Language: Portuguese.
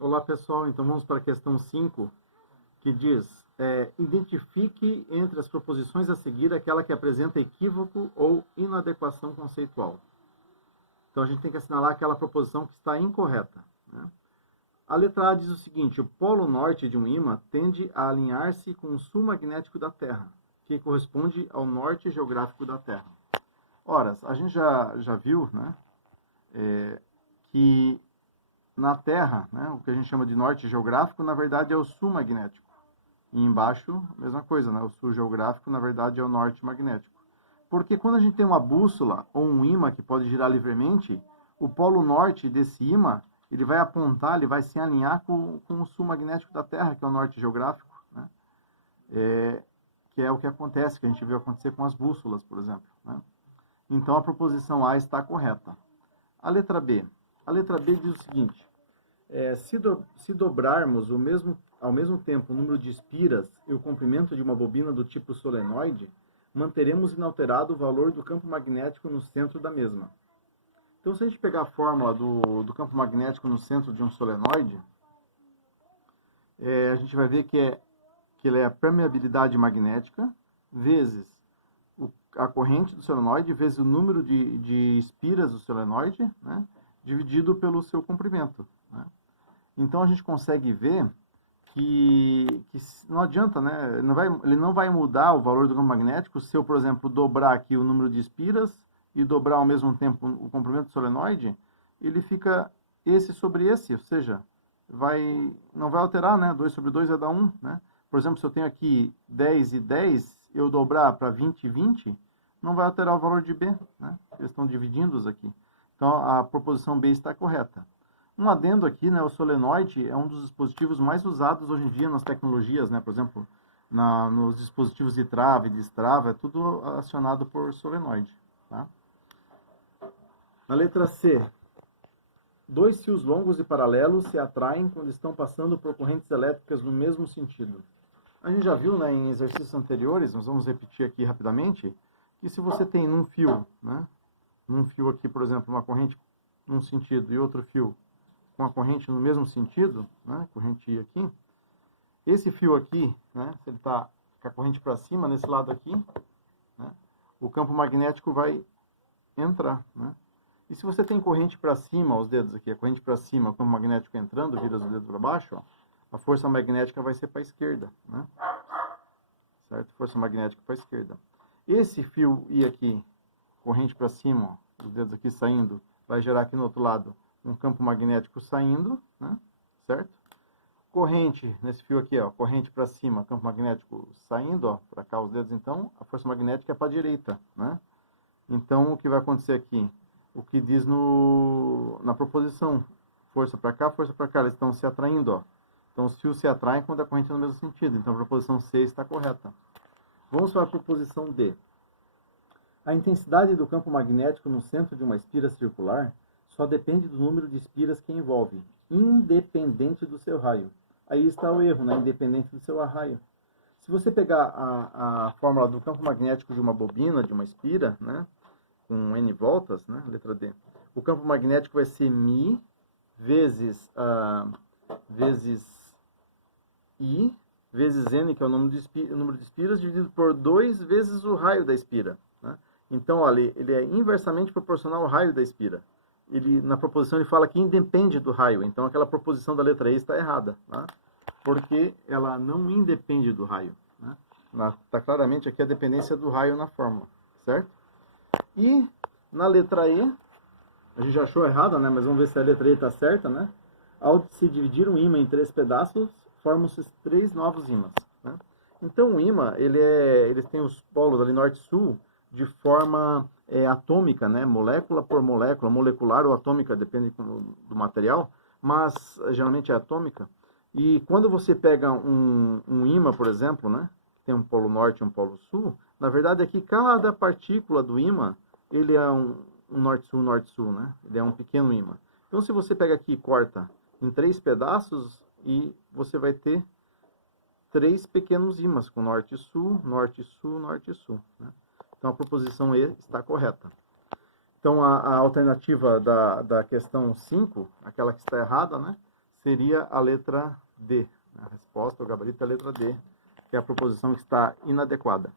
Olá pessoal, então vamos para a questão 5, que diz, identifique entre as proposições a seguir aquela que apresenta equívoco ou inadequação conceitual. Então a gente tem que assinalar aquela proposição que está incorreta, né? A letra A diz o seguinte: o polo norte de um ímã tende a alinhar-se com o sul magnético da Terra, que corresponde ao norte geográfico da Terra. Ora, a gente já viu, né, que na Terra, né, o que a gente chama de norte geográfico, na verdade é o sul magnético. E embaixo, a mesma coisa, né, o sul geográfico, na verdade, é o norte magnético. Porque quando a gente tem uma bússola ou um ímã que pode girar livremente, o polo norte desse ímã, ele vai apontar, ele vai se alinhar com o sul magnético da Terra, que é o norte geográfico, né? Que é o que acontece, que a gente viu acontecer com as bússolas, por exemplo, né? Então a proposição A está correta. A letra B. A letra B diz o seguinte: se dobrarmos ao mesmo tempo o número de espiras e o comprimento de uma bobina do tipo solenoide, manteremos inalterado o valor do campo magnético no centro da mesma. Então, se a gente pegar a fórmula do campo magnético no centro de um solenoide, a gente vai ver que ele é a permeabilidade magnética vezes a corrente do solenoide vezes o número de espiras do solenoide, né, dividido pelo seu comprimento, né? Então a gente consegue ver que não adianta, né? Ele não vai mudar o valor do campo magnético se eu, por exemplo, dobrar aqui o número de espiras e dobrar ao mesmo tempo o comprimento do solenoide, ele fica esse sobre esse, ou seja, não vai alterar, né? 2 sobre 2 vai dar 1, né? Por exemplo, se eu tenho aqui 10 e 10, eu dobrar para 20 e 20, não vai alterar o valor de B, né? Eles estão dividindo-os aqui. Então a proposição B está correta. Um adendo aqui, né, o solenoide é um dos dispositivos mais usados hoje em dia nas tecnologias, né, por exemplo, nos dispositivos de trava e de destrava, é tudo acionado por solenoide, tá? Na letra C, dois fios longos e paralelos se atraem quando estão passando por correntes elétricas no mesmo sentido. A gente já viu, né, em exercícios anteriores, nós vamos repetir aqui rapidamente, que se você tem num fio, né, num fio aqui, por exemplo, uma corrente num sentido e outro fio com a corrente no mesmo sentido, né, corrente I aqui, esse fio aqui, né, se ele está com a corrente para cima, nesse lado aqui, né, o campo magnético vai entrar, né? E se você tem corrente para cima, os dedos aqui, a corrente para cima, o campo magnético entrando, vira os dedos para baixo, ó, a força magnética vai ser para a esquerda, né? Certo? Força magnética para a esquerda. Esse fio I aqui, corrente para cima, ó, os dedos aqui saindo, vai gerar aqui no outro lado um campo magnético saindo, né? Certo? Corrente, nesse fio aqui, ó, corrente para cima, campo magnético saindo, ó, para cá os dedos, então, a força magnética é para a direita, né? Então, o que vai acontecer aqui? O que diz na proposição, força para cá, eles estão se atraindo, ó. Então, os fios se atraem quando a corrente é no mesmo sentido. Então, a proposição C está correta. Vamos para a proposição D. A intensidade do campo magnético no centro de uma espira circular só depende do número de espiras que envolve, independente do seu raio. Aí está o erro, né? Independente do seu raio. Se você pegar a fórmula do campo magnético de uma bobina, de uma espira, né, com N voltas, né, letra D, o campo magnético vai ser μ vezes I vezes N, que é o número de espiras, dividido por 2 vezes o raio da espira, né? Então, olha, ele é inversamente proporcional ao raio da espira. Na proposição ele fala que independe do raio, então aquela proposição da letra E está errada, tá? Porque ela não independe do raio, né? Está claramente aqui a dependência do raio na fórmula, certo? E na letra E, a gente já achou errada, né? Mas vamos ver se a letra E está certa, né? Ao se dividir um ímã em 3 pedaços, formam-se 3 novos ímãs, né? Então o ímã, ele tem os polos ali norte e sul de forma atômica, né? Molécula por molécula, molecular ou atômica, depende do material, mas geralmente é atômica. E quando você pega um ímã, por exemplo, né, que tem um polo norte e um polo sul, na verdade aqui cada partícula do ímã, ele é um norte-sul, né? Ele é um pequeno ímã. Então se você pega aqui e corta em 3 pedaços, e você vai ter 3 pequenos ímãs com norte-sul, norte-sul, norte-sul, né? Então a proposição E está correta. Então a alternativa da questão 5, aquela que está errada, né, seria a letra D. A resposta, o gabarito é a letra D, que é a proposição que está inadequada.